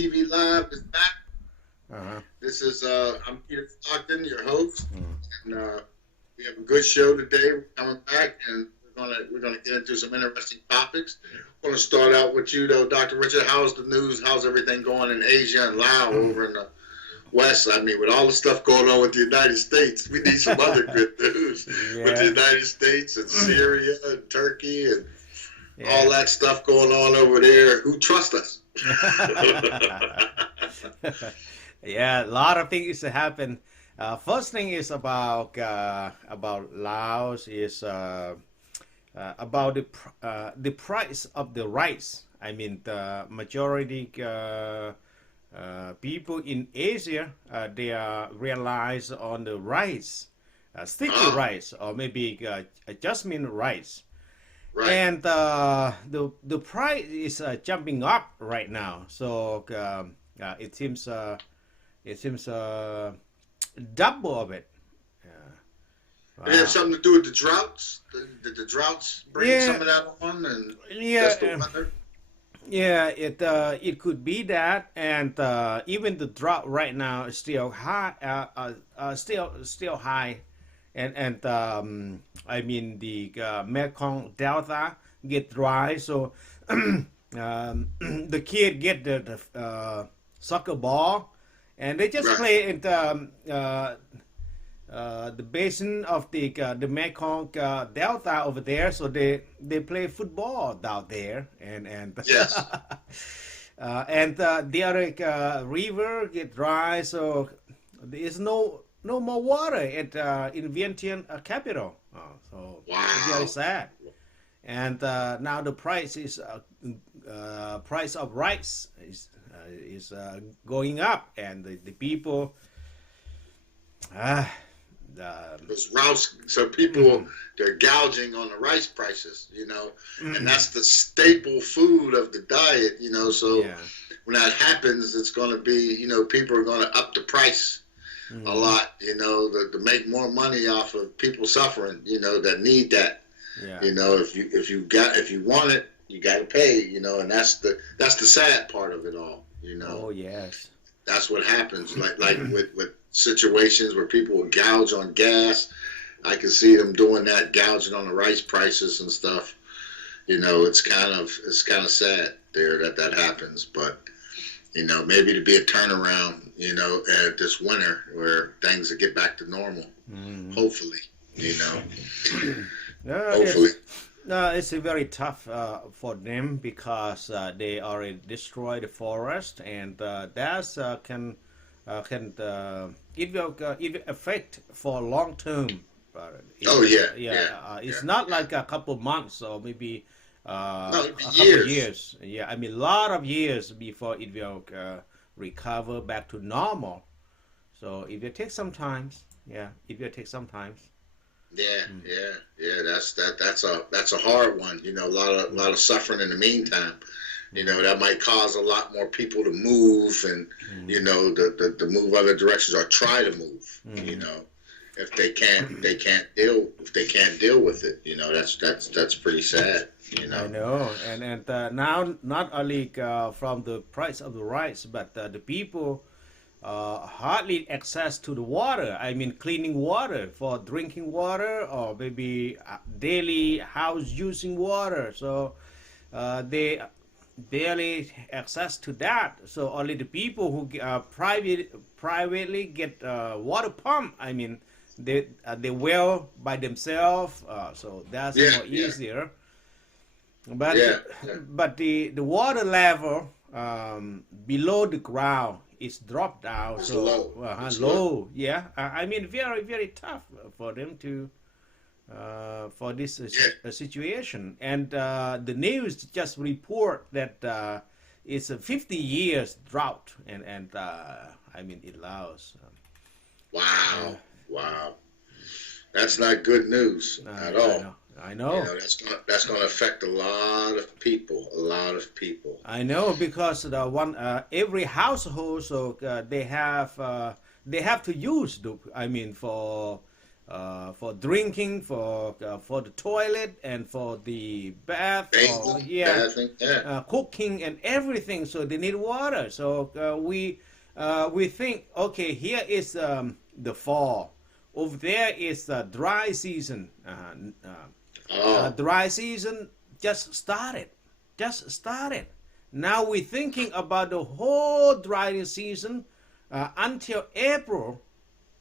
TV Live is back. Uh-huh. This is I'm Peter Stockton, your host, Mm. and we have a good show today. We're coming back, and we're gonna get into some interesting topics. I want to start out with you, though, Dr. Richard. How's the news? How's everything going in Asia and Laos over in the West? I mean, with all the stuff going on with the United States, we need some other good news with the Yeah. United States and Syria and Turkey and all Yeah. that stuff going on over there. Who trusts us? Yeah, a lot of things happen. First thing is about Laos is about the price of the rice. I mean, the majority people in Asia they are realize on the rice, sticky Ah, rice or maybe jasmine rice, right. and the price is jumping up right now. So it seems. It seems double of it. Yeah. It have Wow. something to do with the droughts. Did the droughts bring some Yeah, of that on, and yeah, just the weather? yeah. It could be that, and even the drought right now is still high. Still high, and I mean the Mekong Delta get dry, so the kid get the soccer ball, and they just Right. play in the basin of the Mekong Delta over there. So they play football down there, and Yes. and the other river get dry, so there is no more water at in Vientiane capital. So it's very Wow. sad. And now the price of rice is going up, and the people ah the Because rouse, so people mhm, they're gouging on the rice prices, and mhm, that's the staple food of the diet. So yeah, when that happens, it's going to be, people are going to up the price a mhm, lot, to make more money off of people suffering, that need that. yeah, If you want it, you got to pay, and that's the sad part of it all. oh yes, That's what happens. Like with situations where people will gouge on gas, I can see them doing that, gouging on the rice prices and stuff. It's kind of sad there that happens, but maybe to be a turnaround, this winter where things will get back to normal. mhm. Hopefully, you know, hopefully. It's it's very tough for them because they already destroy the forest, and that it will affect for long term. Oh yeah, Yeah, yeah, it's yeah, not yeah. like a couple months or maybe No, it'd be a couple years. years. Yeah, I mean a lot of years before it will recover back to normal. So it will take some time. Yeah, it will take some time. Yeah, Mm, yeah, yeah. That's a hard one. A lot of mm, suffering in the meantime. mm, That might cause a lot more people to move, and mm, to move other directions or try to move. mm. If they can't deal with it. That's pretty sad. I know, and now not only from the price of the rice, but the people hardly access to the water. I mean, cleaning water for drinking water or maybe daily house using water. So they barely access to that. So only the people who privately get water pump. I mean, they well by themselves. So that's Yeah, more yeah, easier. But yeah, yeah. the water level below the ground is dropped down, It's so low. It's low. low. Yeah, I mean very tough for them to for this Yeah. situation. And the news just report that it's a 50 years drought, and I mean it Laos. Uh, Wow. Wow. That's not good news at I all. know, I know. That's gonna affect a lot of people. A lot of people. I know because the one every household, so they have to use the I mean for for drinking, for the toilet, and for the bath, or Bathing, bathing, yeah. cooking and everything. So they need water. So we think, okay, here is the fall. Over there is the dry season. Dry season just started. Just started. Now we're thinking about the whole dry season until April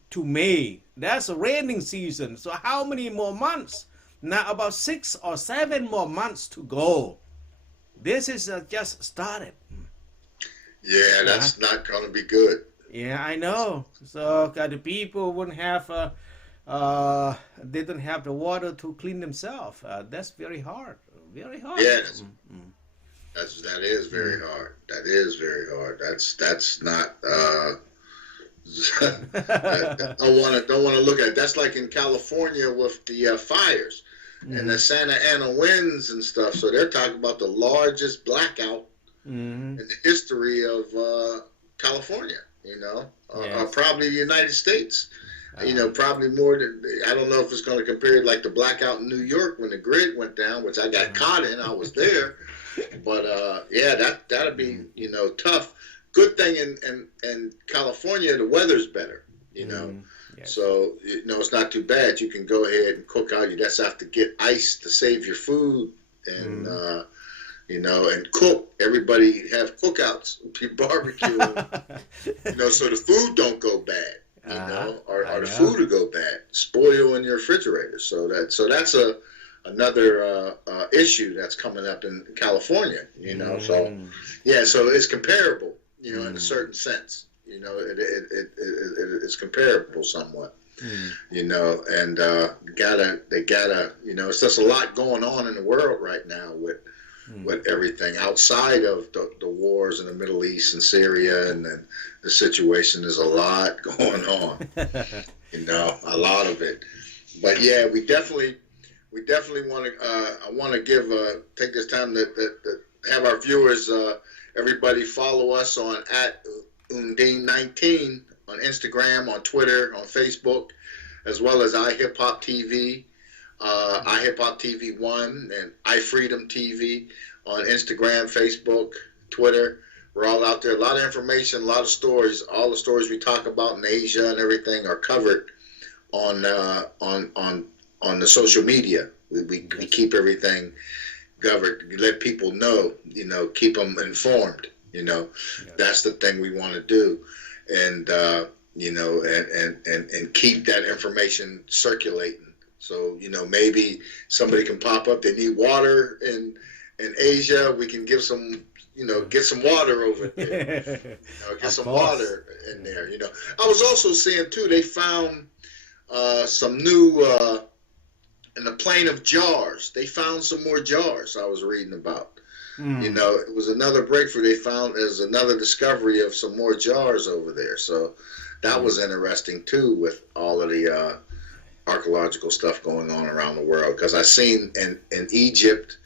to May. That's a raining season. So how many more months? Now about 6 or 7 more months to go. This is just started. Yeah, that's not going to be good. Yeah, I know. So the people wouldn't have, they don't have the water to clean themselves. That's very hard. Very hard. Yeah, that is very hard. That is very hard. That's not. Don't want to look at it. That's like in California with the fires and the Santa Ana winds and stuff. So they're talking about the largest blackout in the history of California. Or probably the United States. Probably more than, I don't know if it's going to compare it like the blackout in New York when the grid went down, which I got caught in. I was there, but that'd be tough. Good thing in California the weather's better, Yes. so it's not too bad. You can go ahead and cook out. You just have to get ice to save your food, and and cook. Everybody have cookouts, barbecue, so the food don't go bad, or the food will go bad, spoil in your refrigerator. So that's another issue that's coming up in California. So it's comparable. In a certain sense, it's comparable somewhat, and they gotta, it's just a lot going on in the world right now with everything outside of the wars in the Middle East and Syria, and then the situation. There's a lot going on, a lot of it. But yeah, we definitely want to. I want to take this time to have our viewers. Everybody follow us on @Undine19 on Instagram, on Twitter, on Facebook, as well as iHipHopTV, iHipHopTV1, and iFreedomTV on Instagram, Facebook, Twitter. We're all out there. A lot of information, a lot of stories. All the stories we talk about in Asia and everything are covered on the social media. We keep everything covered. Let people know, keep them informed. That's the thing we want to do, and and keep that information circulating. So maybe somebody can pop up. They need water in Asia. We can give some. Get some water over there. Get some water in there. I was also seeing too. They found some new. In the plain of jars, they found some more jars. I was reading about. It was another breakthrough. They found there's another discovery of some more jars over there. So that was interesting too, with all of the archaeological stuff going on around the world. Because I seen in Egypt,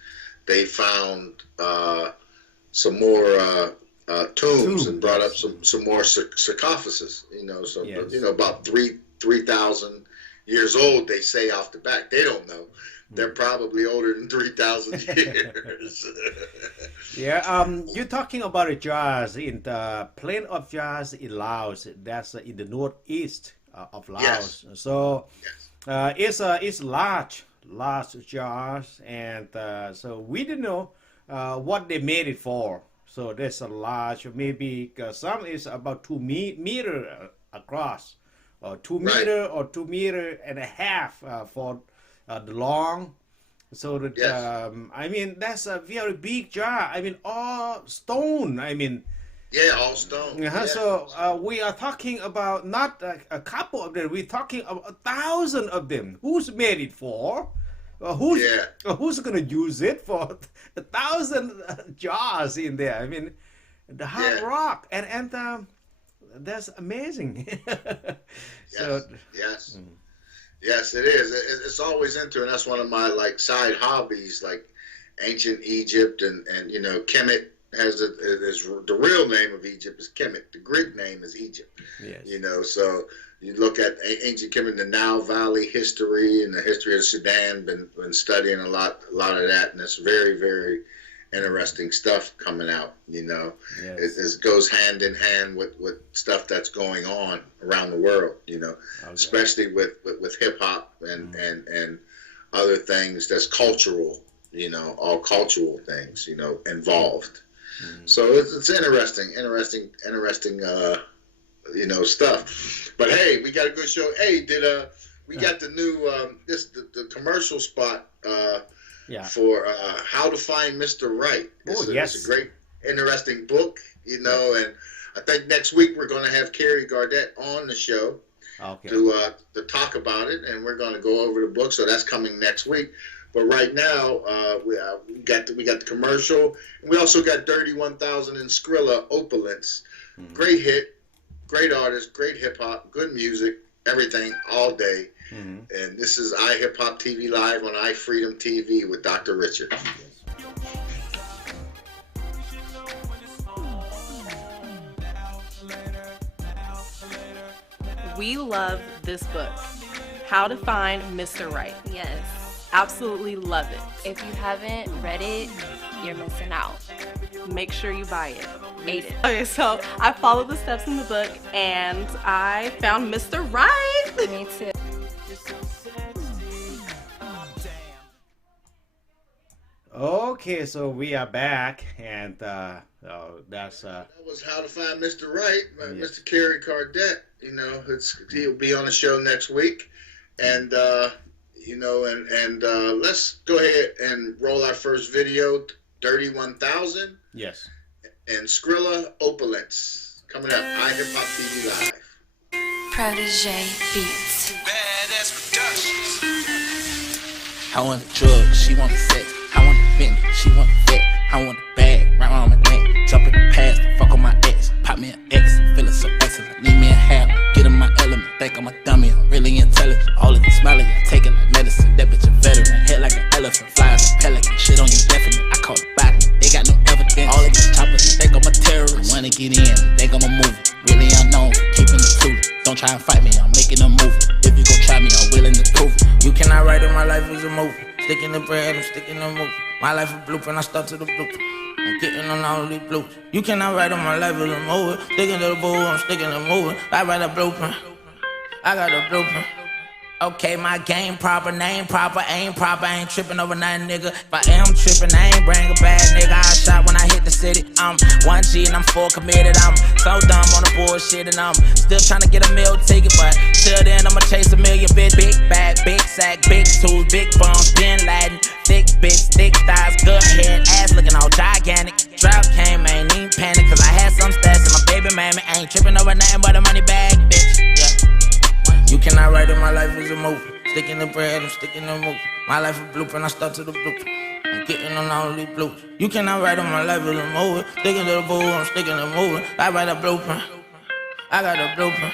they found some more tombs and brought up some more sarcophaguses. About 3,000 years old, they say off the back. They don't know. They're probably older than 3,000 years. You're talking about the jars in the plain of jars in Laos. That's in the northeast of Laos. Yes. So it's large jars, and so we didn't know what they made it for. So there's a large, maybe some is about 2 meter across. 2 meter or 2.5 meters for the long. So that that's a very big jar. All stone. All stone. So we are talking about not a couple of them. We're talking about 1,000 of them. Who's made it for? Who's gonna use it for 1,000 jars in there? The hard rock and that's amazing. Yes, it is. It's always interesting. That's one of my side hobbies, like ancient Egypt and Kemet has the real name of Egypt is Kemet. The Greek name is Egypt. Yes. You know, so you look at ancient Kemet, the Nile Valley history and the history of Sudan. Been studying a lot of that, and it's very, very interesting stuff coming out. You know, yes. it goes hand in hand with stuff that's going on around the world. You know, okay. Especially with hip hop and other things that's cultural. You know, all cultural things. You know, involved. Mm-hmm. So it's interesting, you know, stuff. But hey, we got a good show. Hey, we got the new the commercial spot for How to Find Mr. Right. Yes. It's a great, interesting book, you know, and I think next week we're going to have Carrie Gardette on the show to talk about it, and we're going to go over the book. So that's coming next week. But right now, we got the commercial, and we also got Dirty 1000 and Skrilla Opulence. Mm-hmm. Great hit, great artist, great hip hop, good music, everything, all day. Mm-hmm. And this is iHipHopTV live on iFreedomTV with Dr. Richard. We love this book, How to Find Mr. Right. Yes. Absolutely love it. If you haven't read it, you're missing out. Make sure you buy it. Read it. Okay, so I followed the steps in the book and I found Mr. Right. Me too. Okay, so we are back, and that was How to Find Mr. Right, yes. Mr. Carrie Gardette. You know, he'll be on the show next week, and you know, and let's go ahead and roll our first video, Dirty 1000. Yes. And Skrilla Opulence. Coming up, iHipHopTV Live. Protege Beats. Badass Productions. I want the drugs, she want the sex. I want the Bentley, she want the vet. I want the bag, right around my neck. Jump in the past, fuck on my ex. Pop me an X, feeling so excellent. Need me a hat, get in my element. Think I'm a dummy, I'm really intelligent. All of the smiling, I take it like medicine. That bitch a veteran, head like an elephant. Fly as a pelican, shit on you definite. I call it body, they got no evidence. All of these choppers, think I'm a terrorist. Wanna get in, think I'm a movie. Really unknown, keeping it true. Don't try and fight me, I'm making a movie. If you gon' try me, I'm willing to prove it. You cannot write it, my life is a movie. Sticking the bread, I'm sticking the movie. My life a blueprint, I start to the blueprint. I'm getting on all these blues. You cannot write on my life is a movie. Sticking to the boo, I'm sticking to the movie. I write a blueprint, I got a blueprint. Okay, my game proper, name proper, aim proper. I ain't tripping over nothing, nigga. If I am tripping, I ain't bring a bad nigga. I shot when I hit the city. I'm 1G and I'm full committed. I'm so dumb on the bullshit and I'm still trying to get a meal ticket. But till then, I'ma chase a million, bitch. Big bag, big sack, big tools, big bums, Bin Laden. Thick bitch, thick thighs, good head, ass looking all gigantic. Drought came, I ain't even panic, cause I had some stats and my baby mammy ain't tripping over nothing but a money bag, bitch. Yeah. You cannot write it, my life is a movie. Sticking the bread, I'm sticking the movie. My life a blueprint, I start to the blueprint. I'm getting on all these blues. You cannot write it, my life is a movie. Sticking to the boo, I'm sticking to the movie. I write a blueprint, I got a blueprint.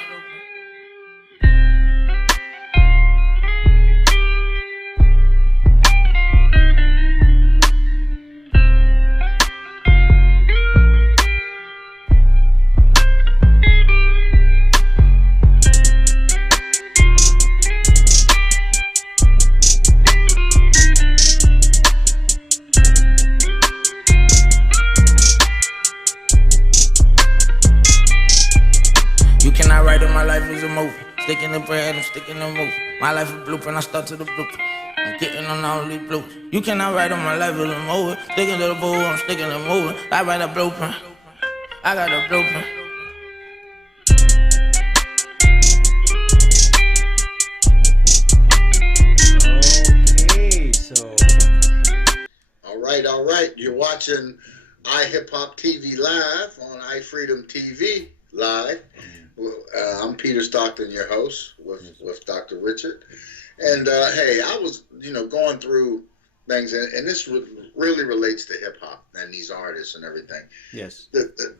My life is a movie. Sticking the bread, I'm sticking the movie. My life a blueprint, I start to the blueprint. I'm getting on all these blues. You cannot write on my life is a movie. Sticking to the boo, I'm sticking to the movie. I write a blueprint, I got a blueprint. Okay, so. All right. You're watching iHipHopTV Live on iFreedomTV Live. I'm Peter Stockton, your host, with Dr. Richard. And, hey, I was, going through things, and this really relates to hip-hop and these artists and everything. Yes.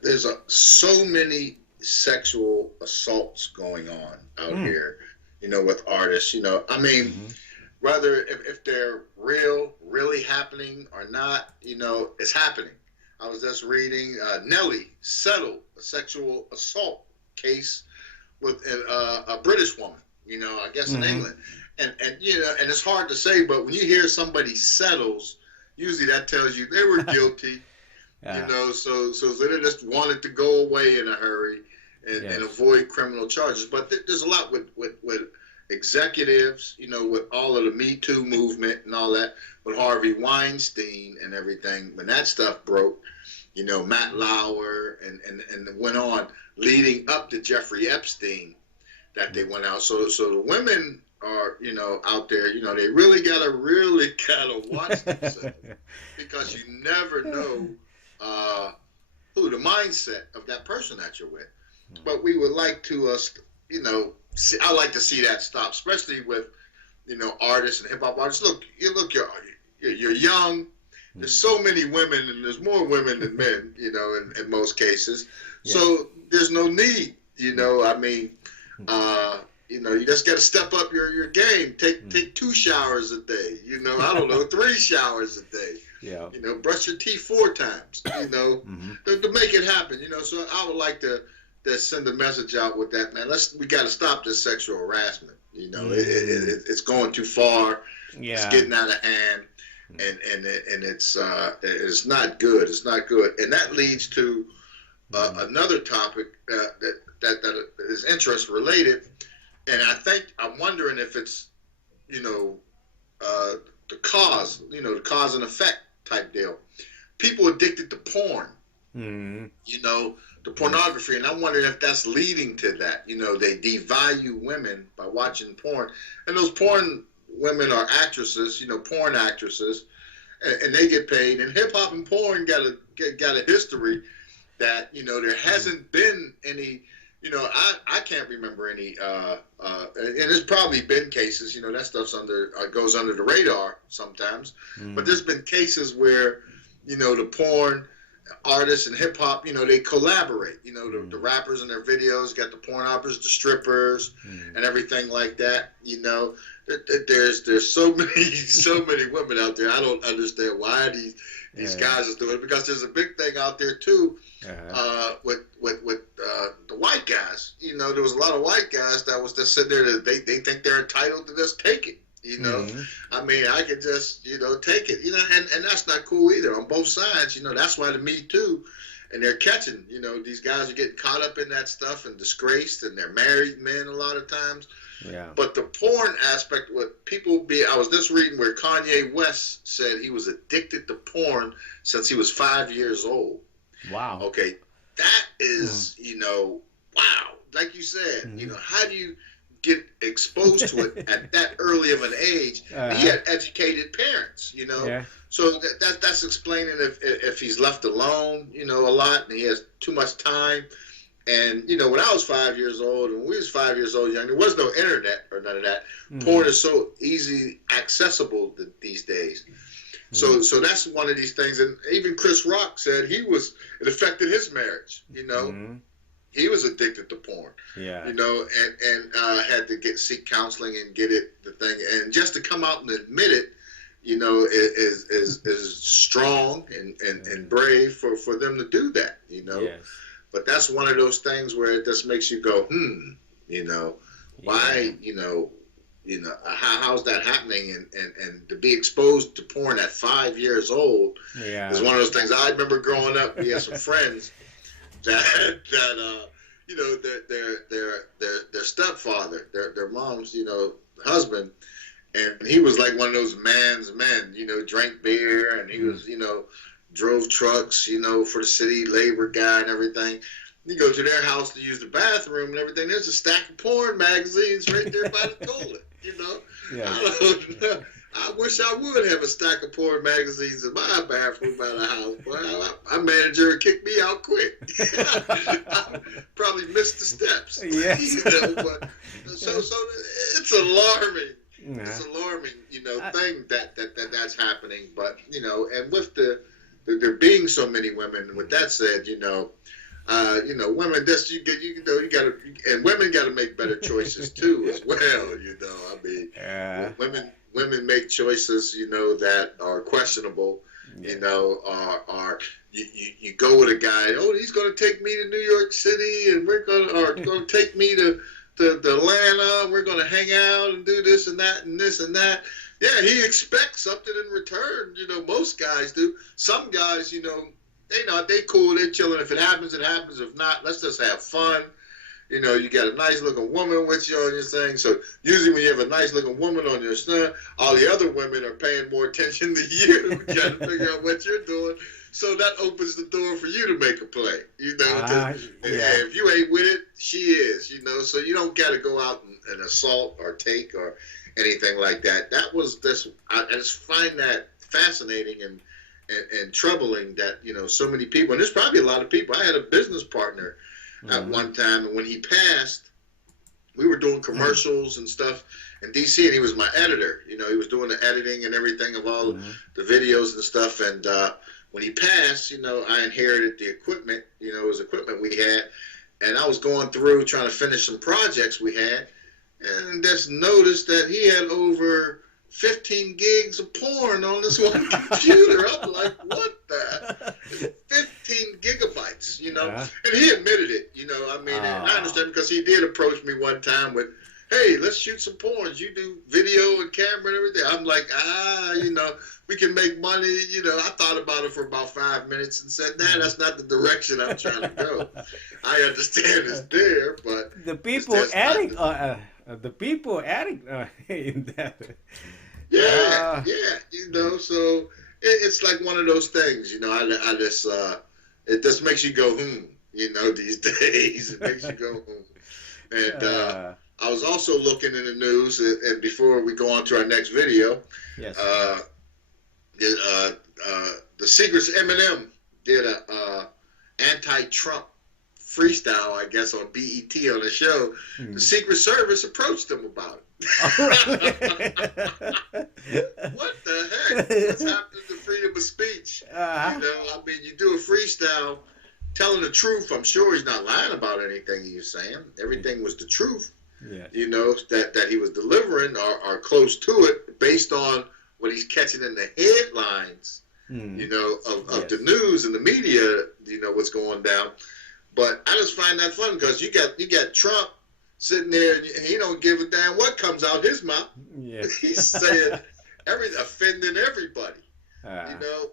There's so many sexual assaults going on out here, with artists. Whether if they're really happening or not, it's happening. I was just reading Nelly settled a sexual assault case with a British woman. I guess in England, and and it's hard to say, but when you hear somebody settles, usually that tells you they were guilty. So they just wanted to go away in a hurry and avoid criminal charges. But there's a lot with executives, with all of the Me Too movement and all that, with Harvey Weinstein and everything. When that stuff broke, Matt Lauer and went on leading up to Jeffrey Epstein, that they went out. So the women are, out there, they really gotta watch themselves, because you never know who the mindset of that person that you're with. But we would like to, I like to see that stop, especially with, artists and hip hop artists. Look, you're young. There's so many women, and there's more women than men, in most cases. Yeah. So there's no need, I mean, you just got to step up your game. Take 2 showers a day, I don't know, 3 showers a day. Yeah. Brush your teeth 4 times, to make it happen, So I would like to send a message out with that, man. We got to stop this sexual harassment. It's going too far. Yeah. It's getting out of hand. And it's not good. It's not good, and that leads to another topic that is interest related, and I'm wondering if it's the cause, the cause and effect type deal. People addicted to porn, the pornography, and I'm wondering if that's leading to that. They devalue women by watching porn, and those porn women are actresses, porn actresses, and they get paid. And hip hop and porn got a history that there hasn't been any. I can't remember any. And there's probably been cases. That stuff's goes under the radar sometimes. But there's been cases where the porn artists and hip hop, they collaborate. The rappers and their videos got the porn operas, the strippers, and everything like that. There's so many women out there. I don't understand why these guys are doing it, because there's a big thing out there too with the white guys. There was a lot of white guys that was just sitting there that they think they're entitled to just take it. I mean, I could just take it. And that's not cool either on both sides. That's why the Me Too, and they're catching. These guys are getting caught up in that stuff and disgraced, and they're married men a lot of times. Yeah. But the porn aspect, I was just reading where Kanye West said he was addicted to porn since he was 5 years old. Wow. Okay, that is, wow. Like you said, how do you get exposed to it at that early of an age? He had educated parents, Yeah. So that's explaining if he's left alone, a lot, and he has too much time. And, when I was 5 years old, and we was 5 years old young, there was no internet or none of that. Porn is so easy accessible these days. So that's one of these things. And even Chris Rock said it affected his marriage, He was addicted to porn, and had to seek counseling and get the thing. And just to come out and admit it, is strong and brave for them to do that, Yes. But that's one of those things where it just makes you go, why, how's that happening? And to be exposed to porn at 5 years old is one of those things. I remember growing up, we had some friends that their stepfather, their mom's, husband, and he was like one of those man's men, drank beer, and he was, drove trucks, for the city labor guy and everything. You go to their house to use the bathroom and everything. There's a stack of porn magazines right there by the toilet. Yeah. I wish I would have a stack of porn magazines in my bathroom by the house. Boy, our manager would kick me out quick. I probably missed the steps. Yes. But, so it's alarming. Yeah. It's alarming, thing that's happening. But and with there being so many women, and with that said, women just you gotta, and women gotta make better choices too as well. I mean, women make choices, that are questionable, you know, or you go with a guy. Oh, he's going to take me to New York City, and we're going to take me to Atlanta. We're going to hang out and do this and that and this and that. Yeah, he expects something in return. You know, most guys do. Some guys, you know, they cool, they chilling. If it happens, it happens. If not, let's just have fun. You know, you got a nice looking woman with you on your thing. So usually when you have a nice looking woman on your stuff, all the other women are paying more attention to you, trying to figure out what you're doing. So that opens the door for you to make a play. You know, if you ain't with it, she is. You know, so you don't got to go out and assault or take or anything like that. That was this. I just find that fascinating and troubling that, you know, so many people, and there's probably a lot of people. I had a business partner at one time, and when he passed, we were doing commercials and stuff in DC, and he was my editor. You know, he was doing the editing and everything of all the videos and stuff. And when he passed, you know, I inherited the equipment. You know, it was equipment we had, and I was going through trying to finish some projects we had, and just noticed that he had over 15 gigs of porn on this one computer. I'm like, what the? 15 gigabytes, you know? And he admitted it, you know? I mean, and I understand because he did approach me one time with, hey, let's shoot some porns. You do video and camera and everything. I'm like, you know, we can make money. You know, I thought about it for about 5 minutes and said, nah, that's not the direction I'm trying to go. I understand it's there, but the people adding, in that. Yeah, you know, so it's like one of those things, you know, I just, it just makes you go, you know, these days, it makes you go, and I was also looking in the news, and before we go on to our next video, the Secret's Eminem did a anti-Trump freestyle, I guess, on BET on the show. The Secret Service approached him about it. What the heck? What's happening to freedom of speech? You know, I mean, you do a freestyle telling the truth. I'm sure he's not lying about anything he was saying. Everything was the truth. You know, that he was delivering or close to it based on what he's catching in the headlines, you know, of the news and the media, you know, what's going down. But I just find that fun because you got Trump sitting there and he don't give a damn what comes out his mouth. He's saying offending everybody, you know.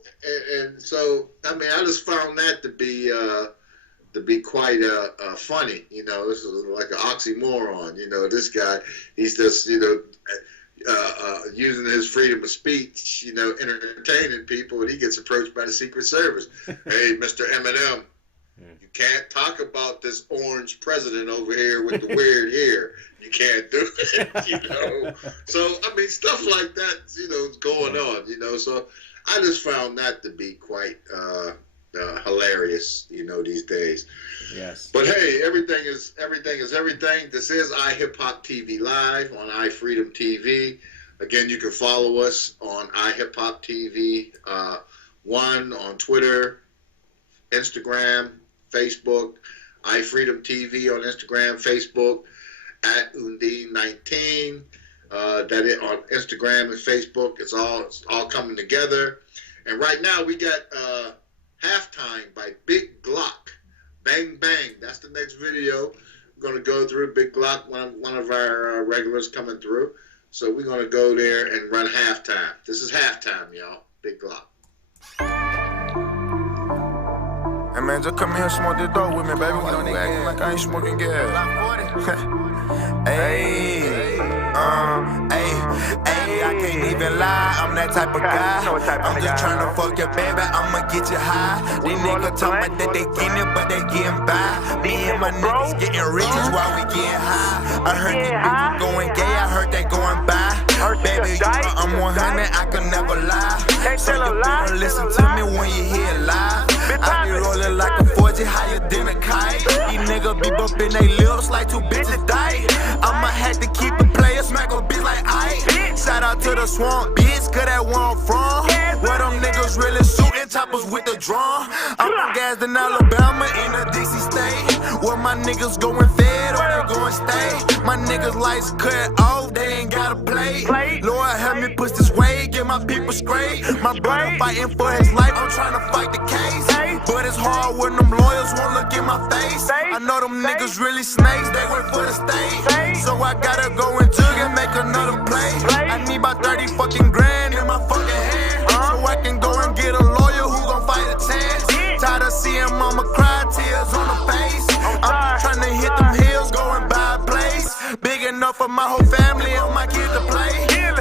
And so I mean, I just found that to be quite funny. You know, this is like an oxymoron. You know, this guy, he's just, you know, using his freedom of speech, you know, entertaining people, and he gets approached by the Secret Service. Hey, Mr. Eminem, you can't talk about this orange president over here with the weird hair. You can't do it, you know. So, I mean, stuff like that, you know, is going on, you know. So I just found that to be quite hilarious, you know, these days. Yes. But hey, everything is everything. This is iHipHopTV Live on iFreedomTV. Again, you can follow us on iHipHopTV 1 on Twitter, Instagram, Facebook, iFreedomTV on Instagram, Facebook, at Undine19. That is on Instagram and Facebook. It's all coming together. And right now we got Halftime by Big Glock. Bang Bang. That's the next video. We're going to go through Big Glock, one of our regulars coming through. So we're going to go there and run Halftime. This is Halftime, y'all. Big Glock. Hey man, just come here and smoke this dope with me, baby. Why don't you acting like I ain't smoking gas? Hey, I can't even lie, I'm that type of guy. I'm just trying to fuck your baby, I'ma get you high. These niggas tell me that they getting it, but they getting by. Me and my niggas getting riches while we getting high. I heard these bitches going gay, I heard they going by. Baby, you know I'm 100, I can never lie. So you better listen to me when you hear it live. I be rolling like a 40, higher than a kite. These niggas be bumping they lips like two bitches died. I'ma have to keep it playin', smack a bitch like Ike. Shout out to the swamp, bitch, cause that where I'm from. Where them niggas really shootin' choppers with the drum. I'm from Gadsden, Alabama, in the DC state. Where my niggas going fed or they going stay. My niggas lights cut off, they ain't gotta play. Lord help me push this way. get my people straight. My brother fighting for his life, I'm trying to fight the case. But it's hard when them lawyers won't look in my face. I know them niggas really snakes, they wait for the state. So I gotta go and jug and make another play. I need about 30 fucking grand in my fucking hand, so I can go and get a lawyer who gon' fight a chance. Tired of seeing mama cry, tears on her face. I'm trying to hit them hills, go and buy a place big enough for my whole family and my kids to play.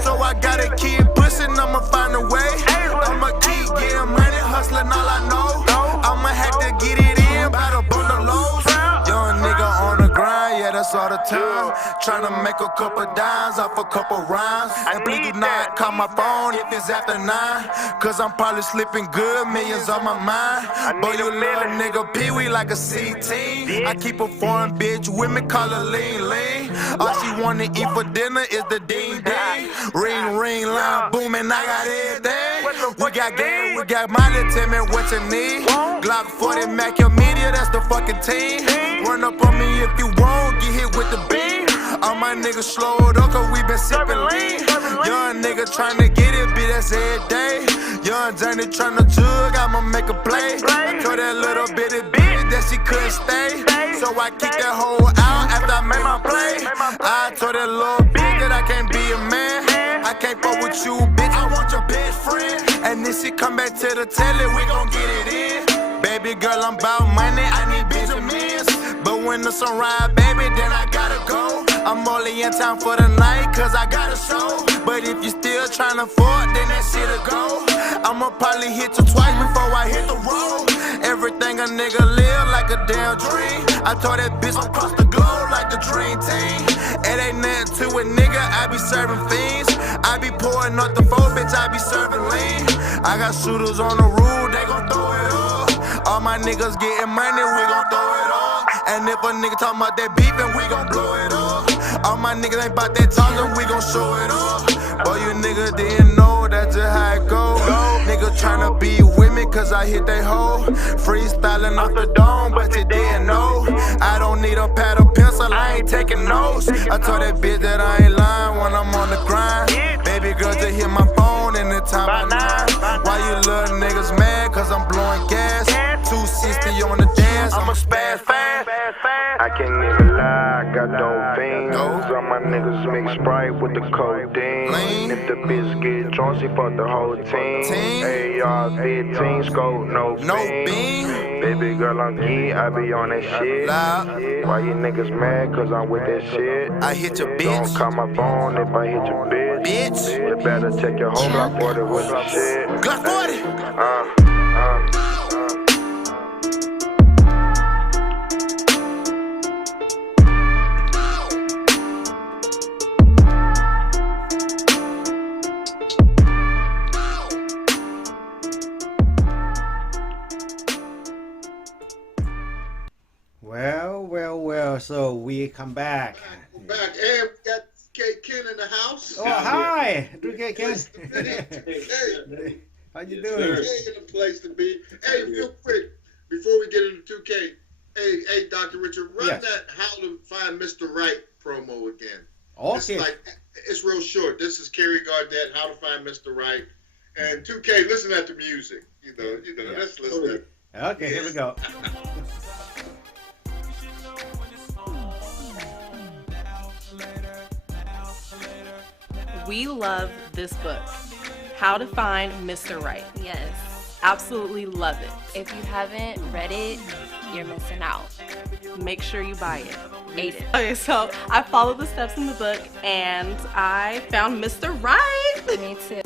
So I gotta keep pushing, I'ma find a way. I'ma keep getting money, hustling all I know. I'ma have to get it in by the bundles. Young nigga on the grind, yeah, that's all the time. Tryna make a couple dimes off a couple rhymes. And please do not call my phone if it's after 9, cause I'm probably slipping good, millions on my mind. Boy, you little nigga pee-wee like a C-team. I keep a foreign bitch with me, call her lean lean. All she wanna eat for dinner is the ding ding. Ring ring, line booming, I got everything. We got game, we got money, tell me what you need. Glock 40, Mac your media, that's the fucking team. Run up on me if you want, get hit with the beam. All my niggas slowed up cause we been sippin' lean. Young nigga tryna get it, bitch, that's every day. Young Journey tryna jug, I'ma make a play. I told that little bitty bitch that she couldn't stay, so I kicked that hoe out after I made my play. I told that little bitch that I can't be a man. I can't fuck with you, bitch, I want your best friend. And then she come back to the telly, we gon' get it in. Baby girl, I'm bout money, I need Benjamins. But when the sun rise, baby, then I gotta go. I'm only in town for the night, cause I got a show. But if you still tryna fuck, then that shit'll go. I'ma probably hit you twice before I hit the road. Everything a nigga live like a damn dream. I told that bitch across the globe like the dream team. It ain't nothing to it, nigga, I be serving fiends. I be pouring up the four, bitch, I be serving lean. I got shooters on the roof, they gon' throw it up. All my niggas getting money, we gon' throw it up. And if a nigga talking about that beefin', we gon' blow it up. All my niggas ain't about that talking, we gon' show it up. Boy, you niggas didn't know, that's just how it go. Nigga tryna be with me cause I hit they hoe. Freestyling off the dome, but you didn't know. I don't need a pad or pencil, I ain't taking notes. I told that bitch that I ain't lying when I'm on the grind. Baby girl just hit my phone in the time of 9. Why you little niggas mad? Cause I'm blowing gas. 260 on the dance, I'ma spaz fast. I can't even lie, I got dope fiends. All my niggas mix Sprite with the codeine. If the bitch get drunk, she fuck the whole team. AR-15 scope, no beam. Baby girl, I'm geek, I be on that shit. Why you niggas mad? Cause I'm with that shit. I hit your bitch. Don't call my phone if I hit your bitch. You better check your whole Glock 40 with some shit. Glock 40! Well, so we come back. We're back. Hey, we got K Ken in the house. Oh, hi, K Ken. Hey, How you doing? Hey, in a place to be. Hey, real quick, before we get into 2K, hey, Dr. Richard, run that How to Find Mr. Right promo again. Okay. It's real short. This is Kerry Gardette, How to Find Mr. Right. And 2K, listen at the music. You know, let's listen. Okay, here we go. We love this book, How to Find Mr. Right. Yes. Absolutely love it. If you haven't read it, you're missing out. Make sure you buy it. Read it. Okay, so I followed the steps in the book and I found Mr. Right. Me too.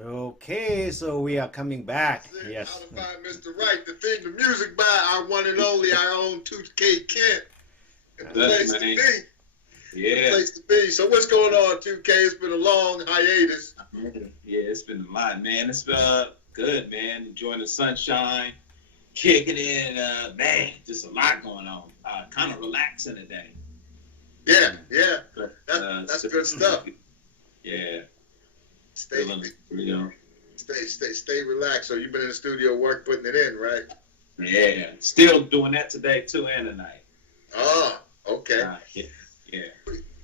Okay, so we are coming back. Yes. How to Find Mr. Right. The theme, the music by our one and only, our own 2K Kent. The place to be. Yeah. Place to be. So what's going on, 2K? It's been a long hiatus. Yeah, it's been a lot, man. It's good, man. Enjoying the sunshine, kicking in, man. Just a lot going on. Kind of relaxing today. Yeah. That's good stuff. Yeah. Stay relaxed. So you've been in the studio work, putting it in, right? Yeah. Still doing that today too, and tonight. Oh, okay. Yeah.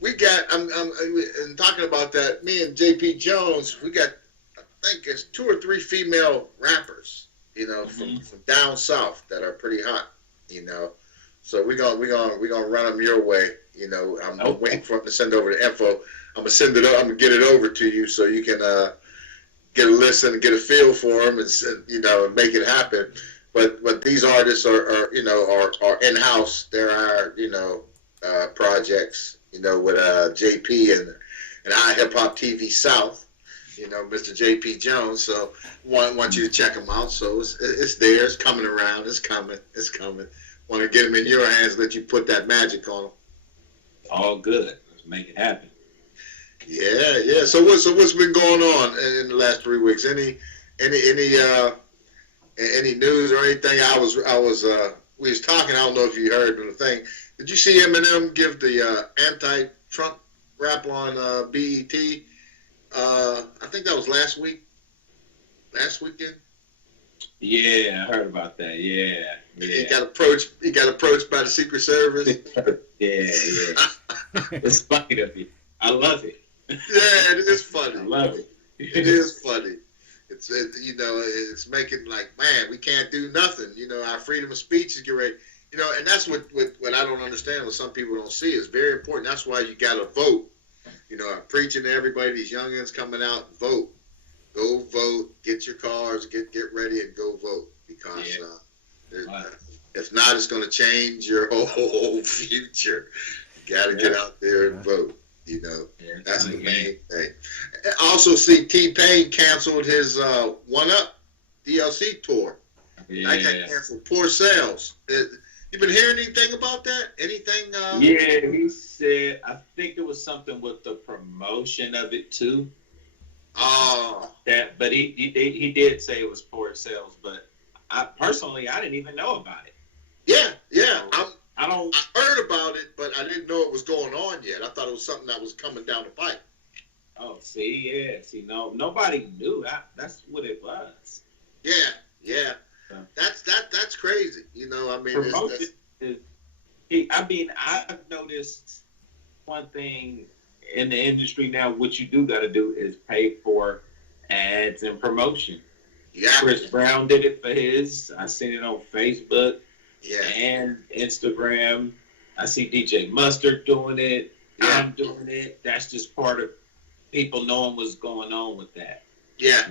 we got. And talking about that. Me and JP Jones, we got. I think it's 2 or 3 female rappers. You know, from down south that are pretty hot. You know, so we're gonna run them your way. You know, I'm waiting for them to send over the info. I'm gonna send it. I'm gonna get it over to you so you can get a listen and get a feel for them, and you know, and make it happen. But these artists are in house. There are projects with JP and iHipHopTV South. You know, Mr. JP Jones. So want you to check them out. So it's there. It's coming around. It's coming. Want to get them in your hands. Let you put that magic on them. All good. Let's make it happen. Yeah. So what's been going on in the last 3 weeks? Any news or anything? We was talking. I don't know if you heard the thing. Did you see Eminem give the anti-Trump rap on BET? I think that was last weekend. Yeah, I heard about that. Yeah. He got approached by the Secret Service. Yeah. It's funny to me. I love it. Yeah, it is funny. I love it. It is funny. It's making like, man, we can't do nothing. Our freedom of speech is getting ready. And that's what I don't understand. What some people don't see is very important. That's why you got to vote. I'm preaching to everybody. These youngins coming out, vote. Go vote. Get your cars. Get ready and go vote. Because if not, it's going to change your whole future. You got to get out there and vote. That's the main thing. I also see T-Pain canceled his One Up DLC tour. Yeah. I got canceled. Poor sales. You been hearing anything about that? Anything? Yeah, he said, I think it was something with the promotion of it too. But he did say it was poor sales, but I didn't even know about it. Yeah. I heard about it, but I didn't know it was going on yet. I thought it was something that was coming down the pipe. Oh, no, nobody knew that. That's what it was. Yeah. That's crazy. I've noticed one thing in the industry now. What you do got to do is pay for ads and promotion. Yeah. Chris Brown did it for his. I seen it on Facebook. Yeah. And Instagram. I see DJ Mustard doing it. Yeah. I'm doing it. That's just part of people knowing what's going on with that. Yeah.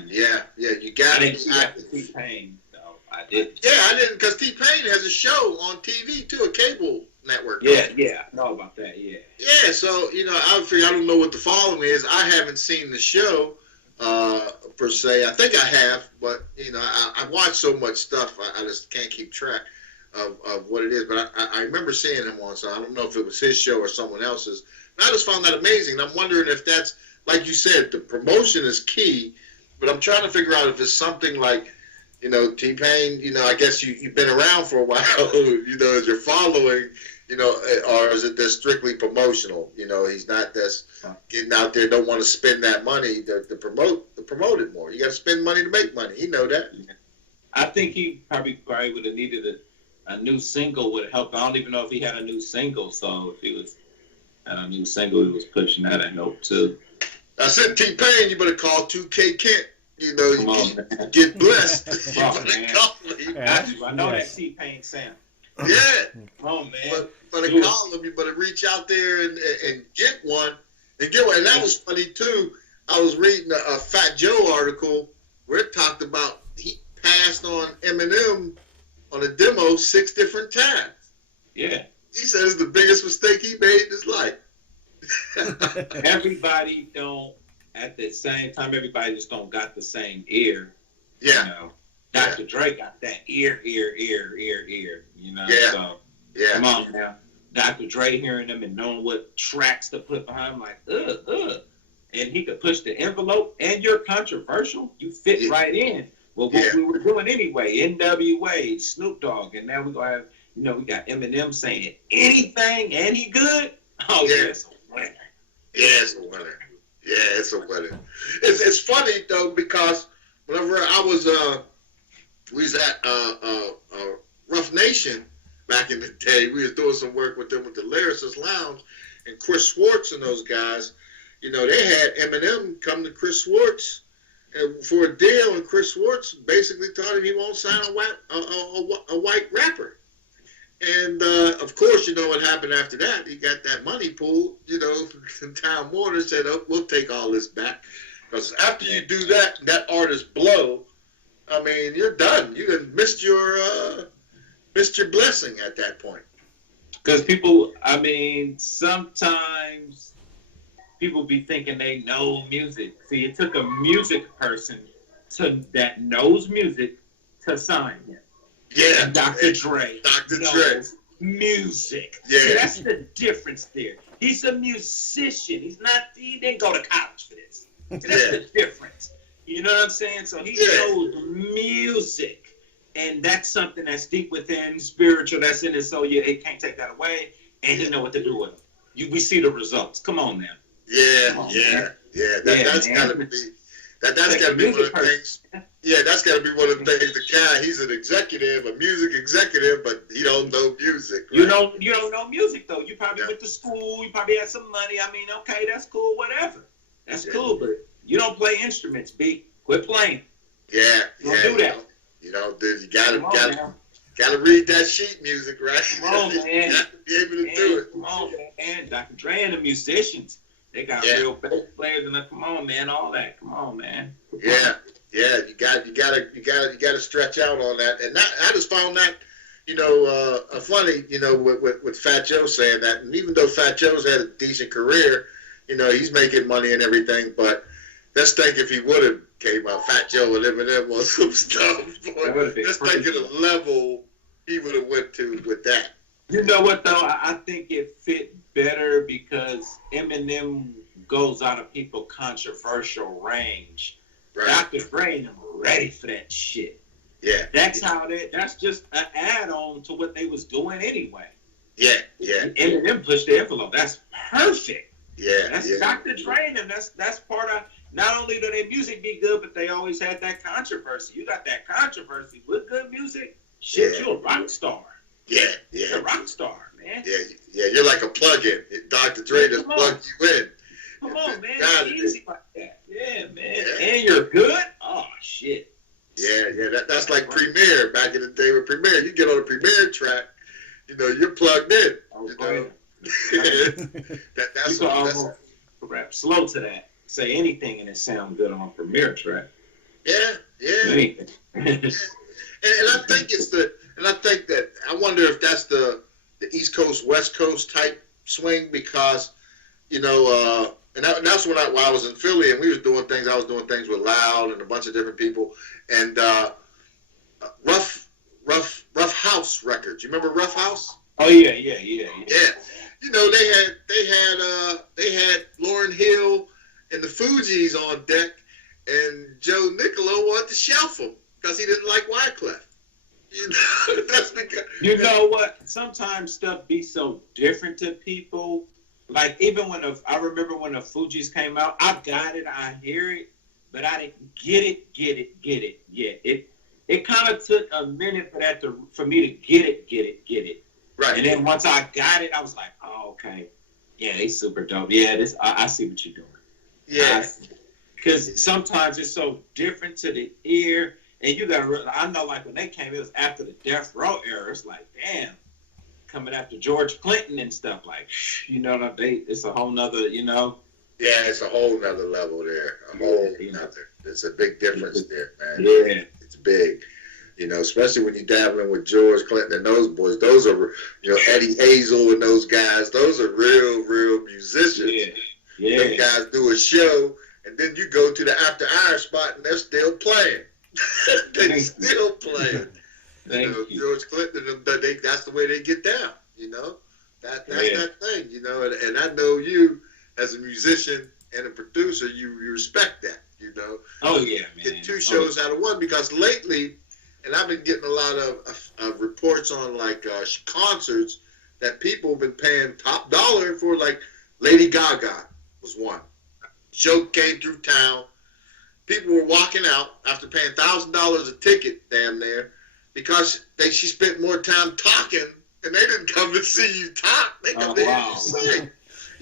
You got I it. didn't see that with T-Pain, though. I didn't. Yeah, I didn't, because T-Pain has a show on TV too, a cable network. Yeah, I know about that. Yeah. Yeah, so I figure I don't know what the following is. I haven't seen the show per se. I think I have, but I watch so much stuff, I just can't keep track of what it is. But I remember seeing him on, so I don't know if it was his show or someone else's. And I just found that amazing. And I'm wondering if that's, like you said, the promotion is key, but I'm trying to figure out if it's something like, T-Pain, I guess you've been around for a while, as you're following, or is it just strictly promotional? He's not just getting out there, don't want to spend that money to promote it more. You got to spend money to make money. You know that. I think he probably would have needed a new single would have helped. I don't even know if he had a new single, so if he had a new single, he was pushing that, I know too. I said, T-Pain, you better call 2K Kent. Come on, man. Get blessed. Come on, man. I know that T-Pain sound. Yeah. Come on, man. But call him. You better reach out there and get one. And that was funny, too. I was reading a Fat Joe article where it talked about he passed on Eminem on a demo 6 different times. Yeah. He said it's the biggest mistake he made in his life. Everybody don't, at the same time, everybody just don't got the same ear. Yeah. Dr. Dre got that ear. Yeah. So, yeah. Come on now. Dr. Dre hearing them and knowing what tracks to put behind him, like, and he could push the envelope, and you're controversial. You fit right in. Well, what we were doing anyway, NWA, Snoop Dogg, and now we're going to have, we got Eminem saying anything, and he good? Oh, yeah, it's a winner. Yeah, it's a winner. Yeah, it's a winner. It's funny, though, because whenever we was at Rough Nation back in the day, we was doing some work with them with the Lyricist Lounge, and Chris Schwartz and those guys, you know, they had Eminem come to Chris Schwartz for a deal, and Chris Schwartz basically told him he won't sign a white rapper. And, of course, you know what happened after that. He got that money pulled, you know, from Time Warner said, oh, we'll take all this back. Because after you do that, and that artist blow, I mean, you're done. You done missed your blessing at that point. Because people, I mean, sometimes people be thinking they know music. See, it took a music person that knows music to sign him. Yeah, and Dr. Dre. Dr. Dre. Music. Yeah. See, that's the difference there. He's a musician. He didn't go to college for this. See, that's the difference. You know what I'm saying? So he knows music. And that's something that's deep within, spiritual, that's in his soul. Yeah, he can't take that away. And he know what to do with it. We see the results. Come on now. Yeah. That's gotta be one of the things. Yeah, that's got to be one of the things. The guy, he's an executive, a music executive, but he don't know music. Right? You don't know music though. You probably went to school. You probably had some money. I mean, okay, that's cool, whatever. That's cool, but you don't play instruments, B. Quit playing. Don't do that. You know, dude, you gotta read that sheet music, right? Come on, man. You got to be able to do it. Come on, man. Dr. Dre and the musicians, they got real bass players and come on, man, all that. Come on, man. Yeah, you gotta stretch out on that, and I just found that, you know, funny, you know, with Fat Joe saying that, and even though Fat Joe's had a decent career, you know, he's making money and everything, but let's think if he would have came out, Fat Joe and Eminem on some stuff, boy, let's think of the level he would have went to with that. You know what though? I think it fit better because Eminem goes out of people's controversial range. Right. Dr. Dre ain't ready for that shit. Yeah. That's just an add-on to what they was doing anyway. Yeah. Eminem pushed the envelope. That's perfect. Yeah. That's Dr. Dre and them. That's part of, not only do their music be good, but they always had that controversy. You got that controversy with good music, shit, you're a rock star. Yeah. You're a rock star, man. Yeah, you're like a plug-in. Dr. Dre just plugged you in. Come on, man. It's easy like that. Yeah, man. Yeah. And you're good? Oh, shit. Yeah. That's like Premiere. Back in the day with Premiere. You get on a Premiere track, you know, you're plugged in. You know? That's rap slow to that. Say anything and it sound good on a Premiere track. Yeah. Anything. And I think I wonder if that's the East Coast, West Coast type swing because, you know, and that's when I was in Philly and we was doing things. I was doing things with Loud and a bunch of different people. And Rough House Records. You remember Rough House? Oh yeah. You know, they had Lauryn Hill and the Fugees on deck, and Joe Nicolo wanted to shelf him because he didn't like Wyclef. You know, that's because. You know what? Sometimes stuff be so different to people. Like even I remember when the Fugees came out, I got it, I hear it, but I didn't get it yet. It kind of took a minute for me to get it. Right. And then once I got it, I was like, oh, okay. Yeah, they super dope. Yeah, I see what you're doing. Yeah. Because sometimes it's so different to the ear. And you got to I know like when they came, it was after the Death Row era. It's like, damn. Coming after George Clinton and stuff like, you know, it's a whole nother, you know. Yeah, it's a whole nother level there. Nother. There's a big difference there, man. Yeah. It's big. You know, especially when you're dabbling with George Clinton and those boys. Those are, you know, Eddie Hazel and those guys. Those are real musicians. Yeah. Those guys do a show, and then you go to the after hour spot, and they're still playing. They're still playing. Thank you. George Clinton, that's the way they get down. You know, that's that thing. You know, and I know you as a musician and a producer, you respect that. You know. Oh yeah, man. Get two shows out of one because lately. And I've been getting a lot of reports on like concerts that people have been paying top dollar for. Like Lady Gaga was one. Show came through town. People were walking out after paying $1,000 a ticket, damn near, because she spent more time talking, and they didn't come to see you talk. They come to hear you sing.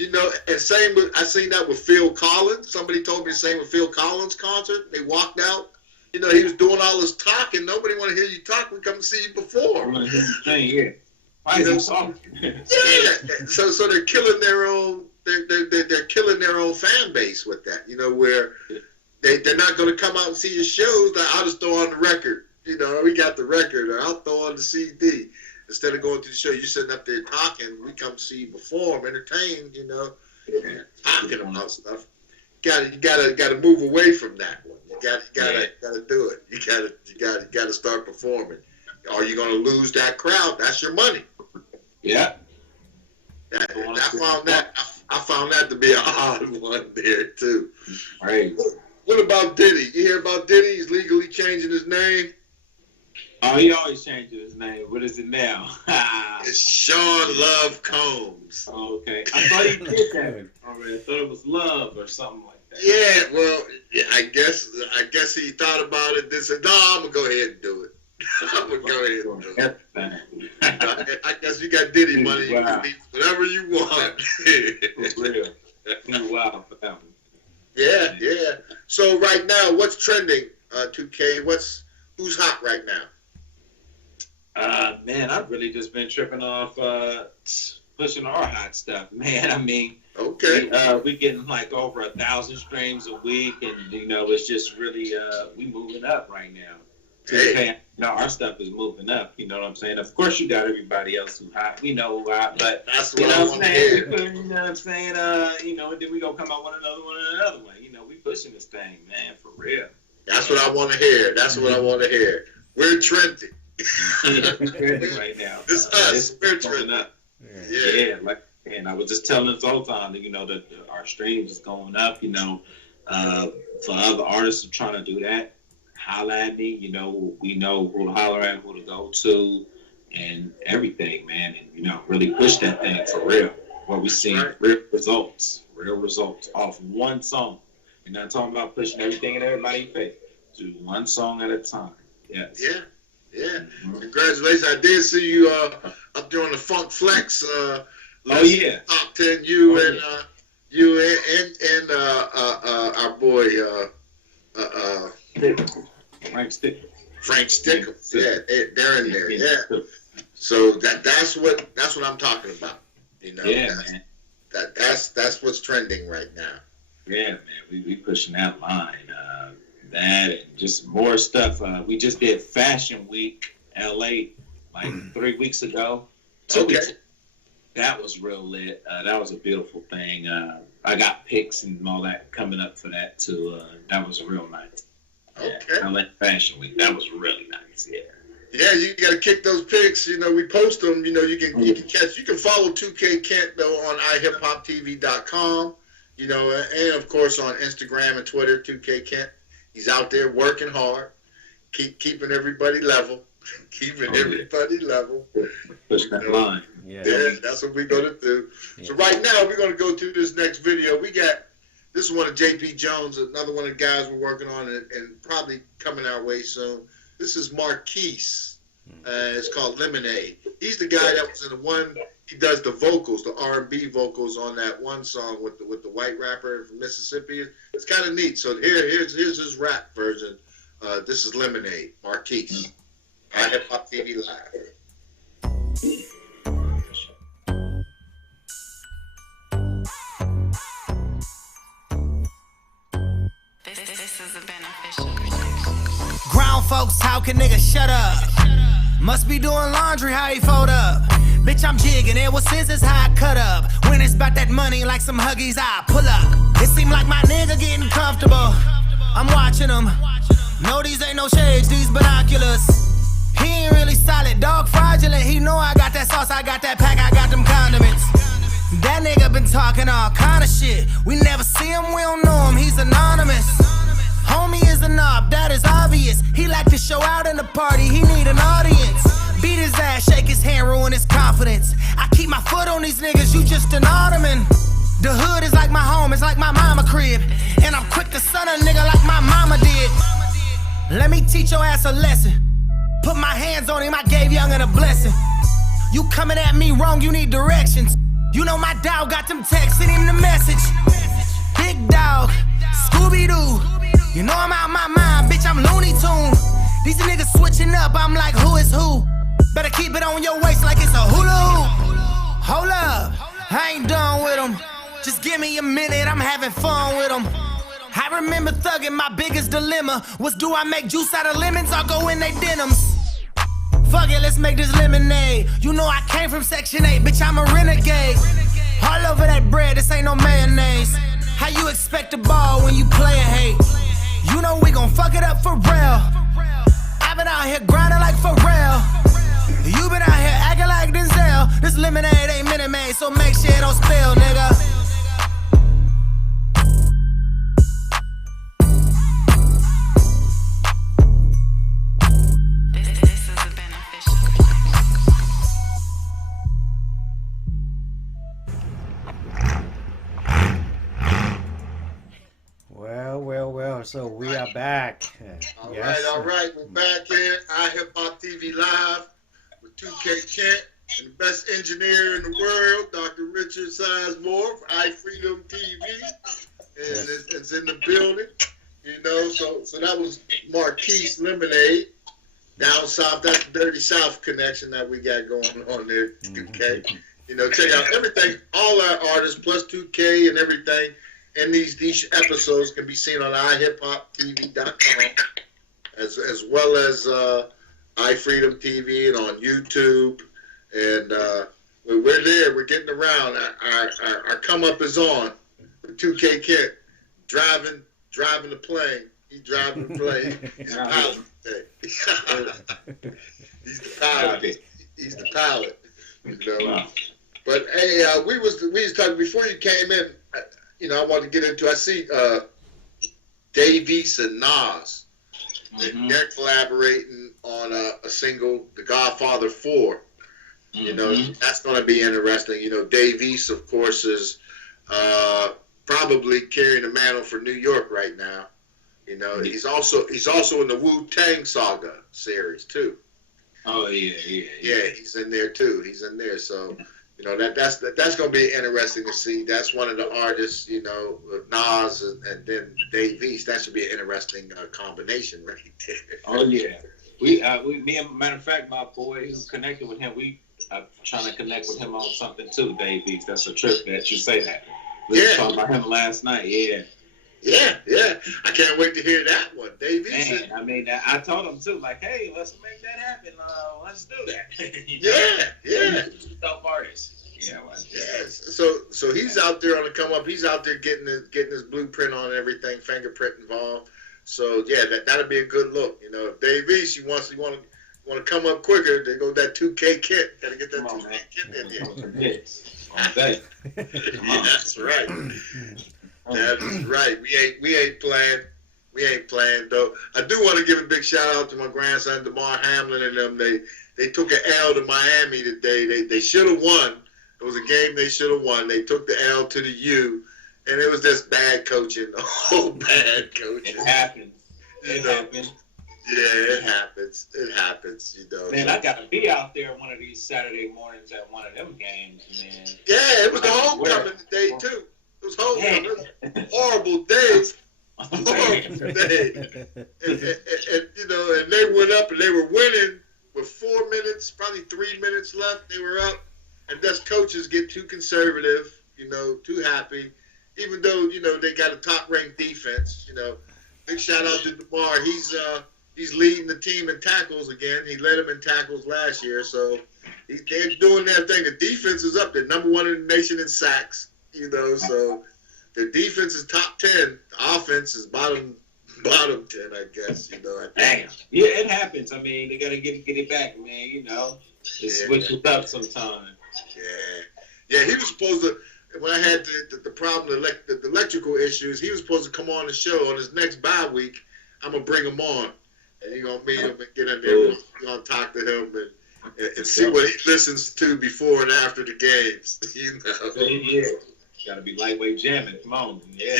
You know, and same with, I seen that with Phil Collins. Somebody told me the same with Phil Collins' concert. They walked out. You know, he was doing all this talking. Nobody want to hear you talk. We come to see you before. Yeah. Why is he talking? Yeah. So they're killing their own. They're killing their own fan base with that. You know, where they're not going to come out and see your shows. I'll just throw on the record. You know, we got the record, or I'll throw on the CD. Instead of going to the show, you're sitting up there talking. We come to see you perform, entertain. You know, talking about stuff. You gotta move away from that one. You gotta do it. You gotta start performing. Or you're gonna lose that crowd. That's your money. Yeah. I found that to be an odd one there too. Right. What about Diddy? You hear about Diddy? He's legally changing his name. Oh, he always changes his name. What is it now? It's Sean Love Combs. Oh, okay. I thought he did that already. I thought it was Love or something like that. Yeah, well, I guess he thought about it and said, no, I'm going to go ahead and do it. I'm going to go ahead and do it. I guess you got Diddy money. You can do whatever you want. Wow. Yeah. So right now, what's trending, 2K? Who's hot right now? Man, I've really just been tripping off pushing our hot stuff, man. I mean, okay, we getting like over 1,000 streams a week, and you know, it's just really we moving up right now. Hey. You know, our stuff is moving up. You know what I'm saying? Of course, you got everybody else who hot. We know who hot, but that's what I want to hear. You know what I'm saying? You know, and then we gonna come out with another one. You know, we pushing this thing, man, for real. That's what I want to hear. That's what I want to hear. We're trending. Right now. It's us. We're trending up. Yeah. And I was just telling Zoltan that, you know, that our streams is going up, you know, for other artists who are trying to do that, holla at me, you know, we know who to holler at, who to go to, and everything, man, and, you know, really push that thing for real, where we see real results off one song. You're not talking about pushing everything in everybody's face. Do one song at a time. Yes. Yeah. Mm-hmm. Congratulations. I did see you up there on the Funk Flex. Oh yeah. Top 10. You and our boy Frank Stickle. Yeah, they're in there. Yeah. So that's what I'm talking about. You know. Yeah, man. That's what's trending right now. Yeah, man. We pushing that line. That and just more stuff. We just did Fashion Week LA like 3 weeks ago. 2 weeks. That was real lit. That was a beautiful thing. I got pics and all that coming up for that too. That was real nice. Okay. Yeah, LA Fashion Week. That was really nice. Yeah. Yeah, you got to kick those pics. You know, we post them. You know, you can follow 2K Kent though on iHipHopTV.com. You know, and of course on Instagram and Twitter, 2K Kent. He's out there working hard, keeping everybody level, everybody level. Push that line. Yeah, that's what we're going to do. Yeah. So right now, we're going to go to this next video. This is one of JP Jones, another one of the guys we're working on and probably coming our way soon. This is Marquise. It's called Lemonade. He's the guy that was in the one, he does the vocals, the R&B vocals on that one song with the white rapper from Mississippi. It's kind of neat. So here's his rap version. This is Lemonade, Marquise. iHipHopTV Live. This is a beneficial. Ground folks talking, nigga, shut up. Must be doing laundry, how he fold up. Bitch, I'm jigging, ever since it's how I cut up. When it's about that money, like some huggies, I pull up. It seem like my nigga getting comfortable. I'm watching him. No, these ain't no shades, these binoculars. He ain't really solid, dog fraudulent. He know I got that sauce, I got that pack, I got them condiments. That nigga been talking all kind of shit. We never see him, we don't know him, he's anonymous. Homie is a knob, that is obvious. He like to show out in the party, he need an audience. Beat his ass, shake his hand, ruin his confidence. I keep my foot on these niggas, you just an ottoman. The hood is like my home, it's like my mama crib. And I'm quick to son a nigga like my mama did. Let me teach your ass a lesson. Put my hands on him, I gave youngin' a blessing. You coming at me wrong, you need directions. You know my dog got them texts, send him the message. Big dog, Scooby-Doo. You know I'm out my mind, bitch, I'm Looney Tune. These niggas switching up, I'm like, who is who? Better keep it on your waist like it's a hula hoop. Hold up, I ain't done with them. Just give me a minute, I'm having fun with them. I remember thugging, my biggest dilemma was, do I make juice out of lemons or go in they denims? Fuck it, let's make this lemonade. You know I came from Section 8, bitch, I'm a renegade. All over that bread, this ain't no mayonnaise. How you expect a ball when you play a hate? You know we gon' fuck it up for real. I've been out here grinding like Pharrell. You been out here acting like Denzel. This lemonade ain't Minute Maid, so make sure it don't spill, nigga. Well, so we are back. All right, we're back here. iHipHopTV Live with 2K Kent and the best engineer in the world, Dr. Richard Sizemore for iFreedomTV. And it's in the building, you know. So that was Marquise Lemonade. Down south, that's the Dirty South connection that we got going on there, 2K. You know, check out everything, all our artists, plus 2K and everything. And these episodes can be seen on iHipHopTV.com as well as iFreedomTV and on YouTube. And we're there. We're getting around. Our come up is on. 2K Kent driving the plane. He's driving the plane. He's the pilot. He's the pilot. He's the pilot. You know. Wow. But hey, we was talking before you came in. You know, I wanted to get into. I see Dave East and Nas. They're collaborating on a single, The Godfather 4. You know, that's going to be interesting. You know, Dave East, of course, is probably carrying the mantle for New York right now. You know, he's also in the Wu-Tang Saga series too. Oh yeah. He's in there too. He's in there, so. You know, that's going to be interesting to see. That's one of the artists, you know, Nas and then Dave East. That should be an interesting combination right there. Oh, yeah. Me, matter of fact, my boy who's connected with him, we are trying to connect with him on something too, Dave East. That's a trip that you say that. We were talking about him last night, Yeah. I can't wait to hear that one. Dave East. Man, I mean, I told him too, like, hey, let's make that happen. Let's do that. Yeah. Dope artist. Yeah. Yes. So he's out there on the come up. He's out there getting his blueprint on everything, fingerprint involved. So yeah, that'll be a good look. You know, if Dave East, you want to come up quicker, they go that 2K Kit. Gotta get that 2K Kit in there. That's right. That is right. We ain't playing. We ain't playing though. I do want to give a big shout out to my grandson DeMar Hamlin and them. They took an L to Miami today. They should have won. It was a game they should have won. They took the L to the U, and it was just bad coaching. Oh, bad coaching. It happens. It happens. Yeah, it happens. It happens. You know. Man, I gotta be out there one of these Saturday mornings at one of them games, man. Yeah, it was the homecoming today too. It was homecoming. It was a horrible day. Horrible day. And you know, and they went up and they were winning with 4 minutes, probably 3 minutes left. They were up, and thus coaches get too conservative, you know, too happy. Even though, you know, they got a top-ranked defense, you know. Big shout out to DeMar. He's leading the team in tackles again. He led them in tackles last year, so they're doing their thing. The defense is up there, number 1 in the nation in sacks, you know. So the defense is top 10. The offense is bottom 10, I guess, you know. Damn. Yeah, it happens. I mean, they got to get it back, man, you know. It switches up sometimes. Yeah, he was supposed to, when I had the problem, the electrical issues, he was supposed to come on the show on his next bye week. I'm going to bring him on, and you're going to meet him and get in there. We're going to talk to him and see what he listens to before and after the games, you know. Yeah. Got to be lightweight jamming. Come on. Yeah,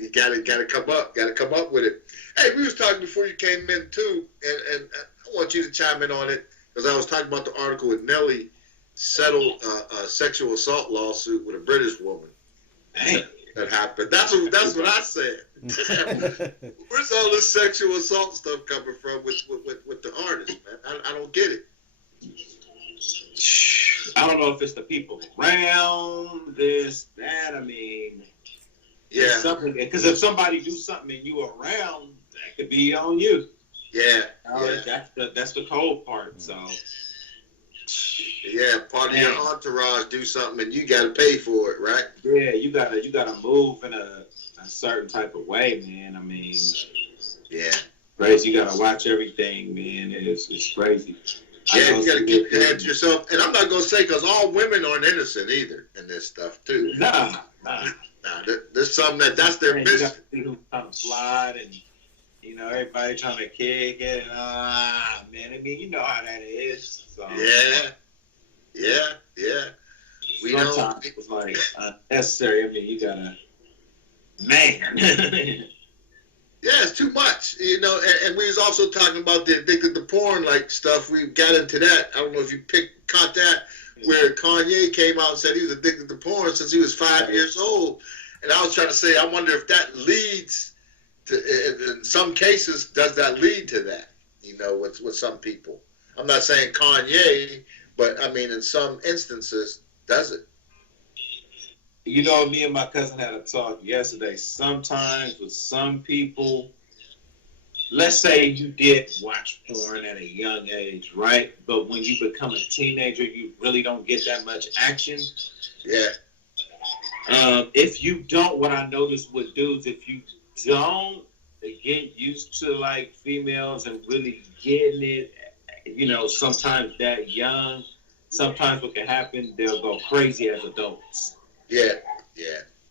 you got to come up. Got to come up with it. Hey, we was talking before you came in, too, and I want you to chime in on it, because I was talking about the article with Nelly settled a sexual assault lawsuit with a British woman. Dang. That happened. That's what I said. Where's all this sexual assault stuff coming from with the artists, man? I don't get it. I don't know if it's the people around this, that. I mean, yeah, something because if somebody do something and you around, that could be on you. Yeah, that's the cold part. So yeah, part of your entourage do something and you got to pay for it, right? Yeah, you gotta move in a certain type of way, man. I mean, yeah, crazy. You gotta watch everything, man. It's crazy. Yeah, you got to keep your head to yourself. And I'm not going to say, because all women aren't innocent either in this stuff, too. Nah. There's something that's their business. You got to see who's trying to slide and, you know, everybody trying to kick it. And, man, I mean, you know how that is. So. Yeah. We sometimes it was like unnecessary. I mean, you got to, man. Yeah, it's too much, you know, and we was also talking about the addicted to porn, like, stuff. We got into that. I don't know if you caught that, where Kanye came out and said he was addicted to porn since he was 5 years old. And I was trying to say, I wonder if that leads to, in some cases, does that lead to that, you know, with some people? I'm not saying Kanye, but, I mean, in some instances, does it? You know, me and my cousin had a talk yesterday. Sometimes with some people, let's say you did watch porn at a young age, right? But when you become a teenager, you really don't get that much action. Yeah. If you don't, what I noticed with dudes, if you don't get used to like females and really getting it, you know, sometimes that young, sometimes what can happen, they'll go crazy as adults. Yeah.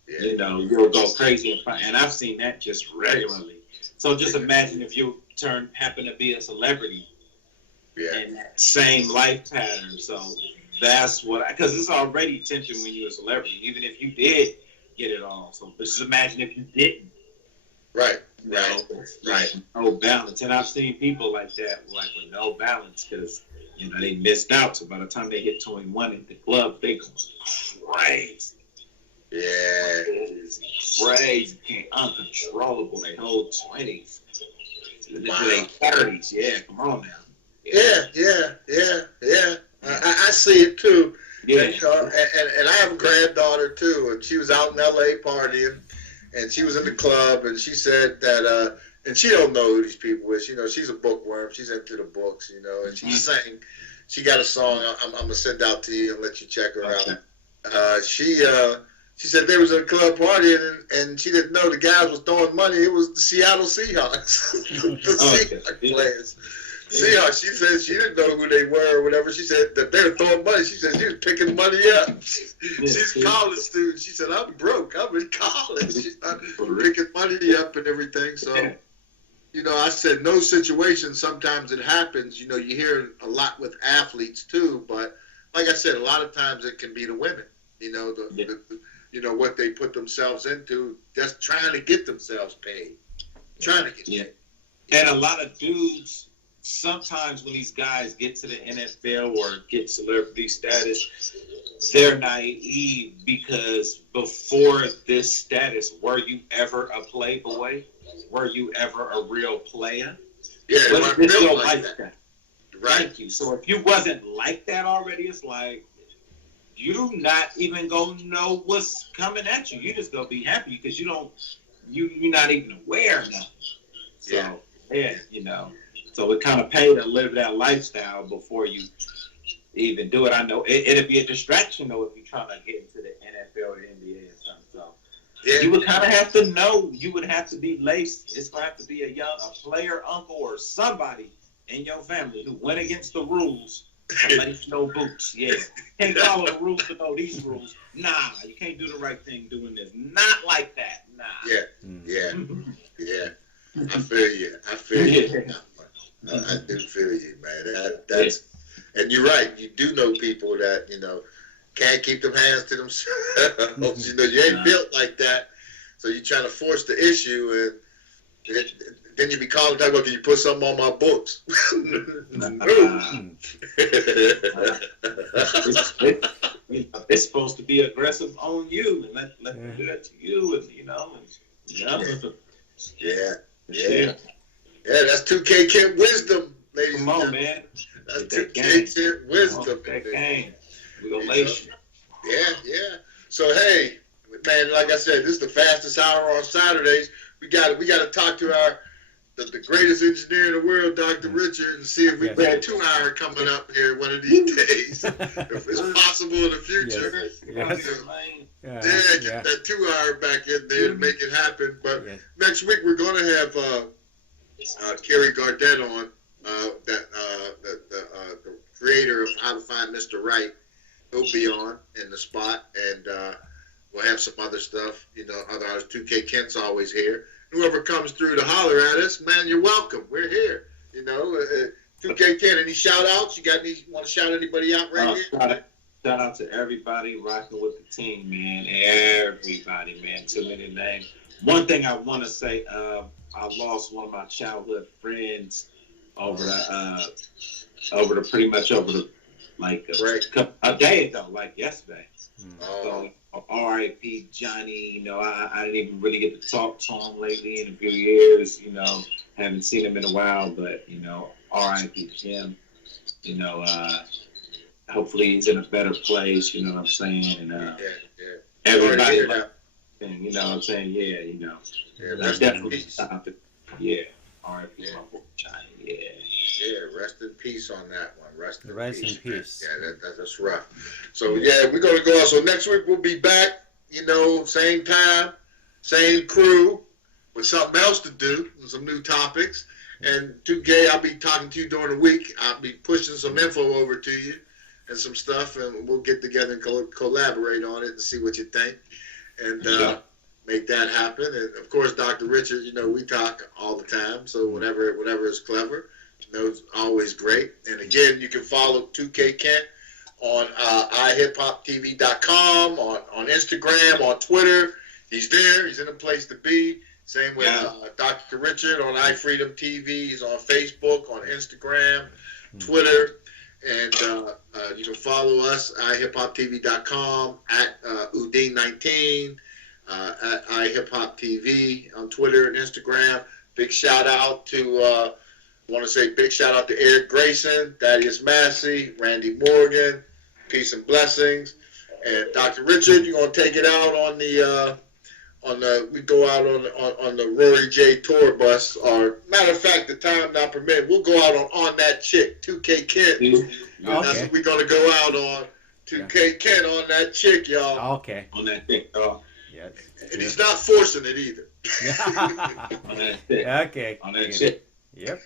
You know, you'll go crazy and I've seen that just regularly. So just imagine if you happen to be a celebrity in that same life pattern. So that's what, because it's already tempting when you're a celebrity, even if you did get it all. So just imagine if you didn't. Right. No balance. And I've seen people like that, like with no balance, because, you know, they missed out. So by the time they hit 21 at the club, they go crazy. Yeah. Crazy. Uncontrollable. They whole 20s. Wow. 30s. Yeah, come on now. Yeah. I see it too. Yeah. And, you know, and I have a granddaughter too, and she was out in LA partying, and she was in the club, and she said that, and she don't know who these people is. You know, she's a bookworm. She's into the books, you know, and she sang. She got a song I'm going to send out to you and let you check her out. She said they was at a club party and she didn't know the guys was throwing money. It was the Seattle Seahawks, the Seahawks players. Seahawks. She said she didn't know who they were or whatever. She said that they were throwing money. She said she was picking money up. She's a college student. She said, I'm broke. I'm in college. She's picking money up and everything. So, you know, I said no situation. Sometimes it happens. You know, you hear a lot with athletes too. But like I said, a lot of times it can be the women. You know, you know, what they put themselves into, just trying to get themselves paid. And a lot of dudes, sometimes when these guys get to the NFL or get celebrity status, they're naive because before this status, were you ever a playboy? Were you ever a real player? Yeah, what is your like lifestyle? that. Right. Thank you. So if you wasn't like that already, it's like, you not even gonna know what's coming at you. You just gonna be happy because you're not even aware of nothing. So you know. So it kind of pay to live that lifestyle before you even do it. I know it'll be a distraction though if you're trying to get into the NFL or NBA or something. So you would kind of have to know. You would have to be laced. It's gonna have to be a player uncle or somebody in your family who went against the rules. Lace no boots. Yeah. Can't follow the rules to know these rules. Nah, you can't do the right thing doing this. Not like that. Nah. Yeah. I feel you. I do feel you, man. That's and you're right. You do know people that, you know, can't keep them hands to themselves. You know, you ain't built like that. So you're trying to force the issue Then you be calling that, can you put something on my books? It's supposed to be aggressive on you, and let them do that to you, and Yeah, that's 2K Kent wisdom, ladies. Come on, man. That's 2K Kent wisdom. That game. We're gonna lace you. Yeah. So hey, man, like I said, this is the fastest hour on Saturdays. We got to talk to the greatest engineer in the world, Dr. Richard, and see if we can get a 2 hour coming up here one of these days. If it's possible in the future. Get that 2 hour back in there to make it happen. But next week we're going to have Kerry Gardette on, the creator of How to Find Mr. Right. He'll be on in the spot, and we'll have some other stuff. Otherwise 2K Kent's always here. Whoever comes through to holler at us, man, you're welcome. We're here. 2K Kent, any shout outs? You want to shout anybody out right here? Shout out to everybody rocking with the team, man. Everybody, man. Too many names. One thing I want to say, I lost one of my childhood friends over the a day ago, like yesterday. So R.I.P. Johnny. I didn't even really get to talk to him lately in a few years. Haven't seen him in a while, but R.I.P. Jim. Hopefully he's in a better place. You know what I'm saying? And everybody, you know what I'm saying? That's definitely R.I.P. my boy Johnny. Rest in peace on that one. Rest in peace. Yeah, that's rough. So we're gonna go out. So next week we'll be back. Same time, same crew, with something else to do, some new topics. And 2K, I'll be talking to you during the week. I'll be pushing some info over to you and some stuff, and we'll get together and collaborate on it and see what you think, and make that happen. And of course, Dr. Richard, we talk all the time, so whatever is clever. It's always great. And again, you can follow 2K Kent on iHipHopTV.com, on Instagram, on Twitter. He's there. He's in a place to be. Same with Dr. Richard on iFreedomTV. He's on Facebook, on Instagram, Twitter. And you can follow us, iHipHopTV.com, at Udine19, at iHipHopTV on Twitter and Instagram. Big shout out to... I want to say big shout out to Eric Grayson, Thaddeus Massey, Randy Morgan, peace and blessings, and Dr. Richard. You're gonna take it out on we go out on the Rory J tour bus. Or matter of fact, the time not permitted, we'll go out on that chick, 2K Kent. That's what we're gonna go out on. 2K Kent on that chick, y'all. Okay. On that chick, Yes. And he's not forcing it either. On that chick. Okay. On that chick. Yep.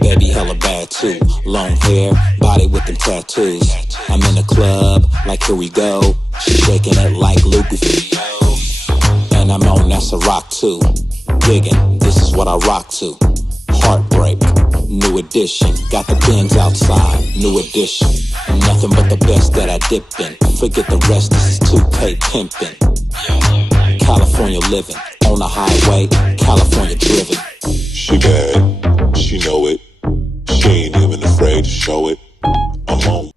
Baby hella bad too. Long hair, body with them tattoos. I'm in the club, like here we go. She shaking it like Lucas. And I'm on, that's a rock too. Digging, this is what I rock to. Heartbreak, new edition. Got the Benz outside, new edition. Nothing but the best that I dip in. Forget the rest, this is 2K pimpin'. California living, on the highway, California driven. She bad, she know it. She ain't even afraid to show it. I'm on.